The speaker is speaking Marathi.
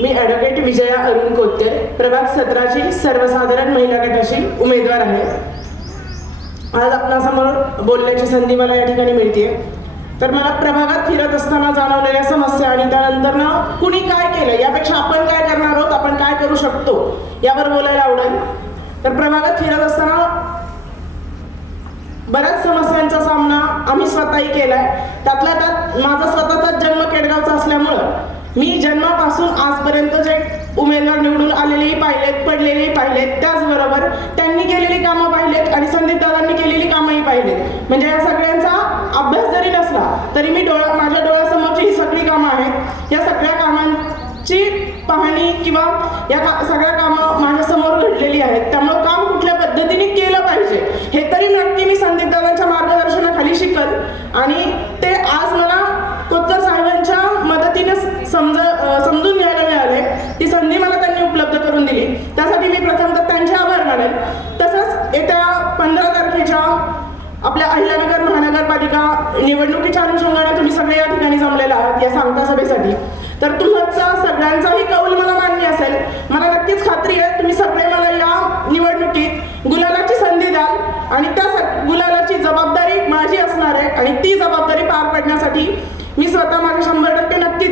मी ॲडव्होकेट विजया अरुण कोतकर, प्रभाग 17ची सर्वसाधारण महिला गटाची उमेदवार आहे. आज आपणासमोर बोलण्याची संधी मला या ठिकाणी मिळते. तर मला प्रभागात फिरत असताना जाणवलेल्या समस्या आणि त्यानंतर कुणी काय केलं यापेक्षा आपण काय करणार आहोत, आपण काय करू शकतो यावर बोलायला आवडेल. तर प्रभागात फिरत असताना बऱ्याच समस्यांचा सामना आम्ही स्वतःही केलाय. त्यातल्या त्यात माझा स्वतःचाच जन्म केडगावचा असल्यामुळं मी जन्मापासून आजपर्यंत जे उमेदवार निवडून आलेलेही पाहिलेत, पडलेलेही पाहिलेत, त्याचबरोबर त्यांनी केलेली कामं पाहिलेत आणि संदीप दादांनी केलेली कामंही पाहिलेत. म्हणजे या सगळ्यांचा अभ्यास जरी नसला तरी मी माझ्या डोळ्यासमोरची ही सगळी कामं आहेत. या सगळ्या कामांची पाहणी किंवा सगळ्या कामं माझ्यासमोर घडलेली आहेत. त्यामुळे काम कुठल्या पद्धतीने केलं पाहिजे हे तरी नक्की मी संदीप दादांच्या मार्गदर्शनाखाली शिकल आणि ते आज मला कोतकर साहेबांच्या मदतीने समजून घ्यायला मिळाले. ती संधी मला त्यांनी उपलब्ध करून दिली, त्यासाठी मी प्रथमतः त्यांचे आभार मानेल. तसंच येत्या 15 तारखेच्या आपल्या अहिल्यानगर महानगरपालिका निवडणुकीच्या अनुषंगाने तुम्ही सगळे या ठिकाणी जमलेला आहात या सांगता सभेसाठी. तर तुमचा सगळ्यांचाही कौल मला मान्य असेल. मला नक्कीच खात्री आहे तुम्ही सगळे मला या निवडणुकीत गुलालाची संधी द्याल आणि त्या गुलालाची जबाबदारी माझी असणार आहे आणि ती जबाबदारी पार पाडण्यासाठी मी स्वतः माझे 100% नक्की